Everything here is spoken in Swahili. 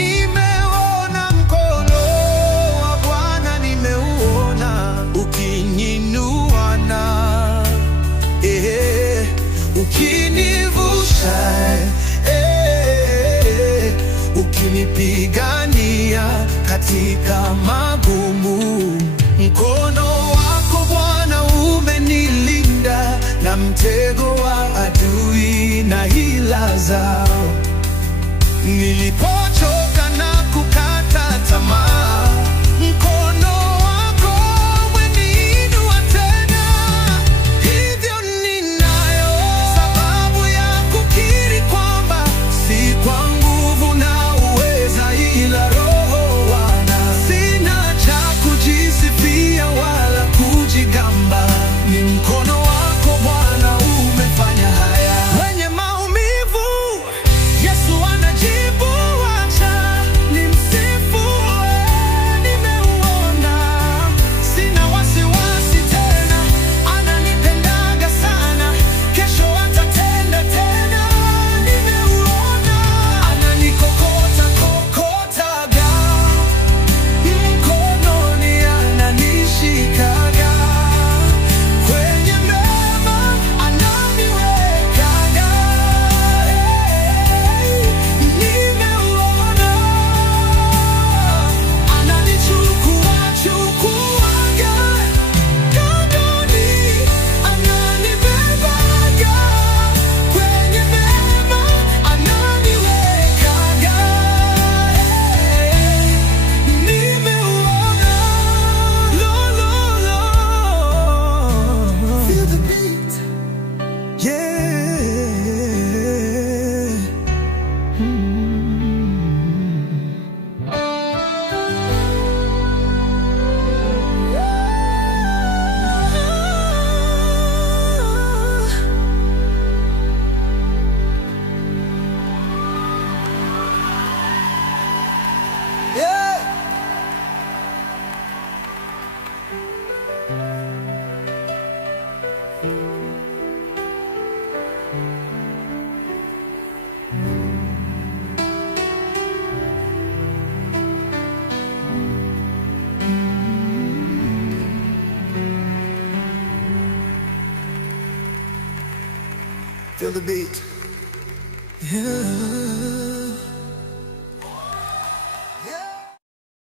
Nimeona mkono wa Bwana, nimeuona ukininuana, ukinivusha, ukinipigania katika magumu. Mkono wako Bwana umenilinda na mtego wa adui na hila zao. Nilipochoka na kukata tamaa, mkono wako umeniinua tena. Hivyo ninayo sababu ya kukiri kwamba si kwa nguvu na uweza, ila Roho Bwana. Sina cha kujisifia wala kujigamba, ni mkono wako Bwana umefanya haya. Wenye maumivu Yesu anajibu, acha nimsifu. Nimeuona, sina wasiwasi tena, ananipendaga sana, kesho atatenda tena. Nimeuona, ananikokota kokotaga, mkononi ananishikaga, kwenye mema ananiwekaga. Nimeuona, ananichukua chukuaga, kandoni ananibebaga, kwenye mema ananiwekaga. Nimeuona, lo, lo, lo. Feel the beat, yeah. Yeah. Feel the beat. Yeah.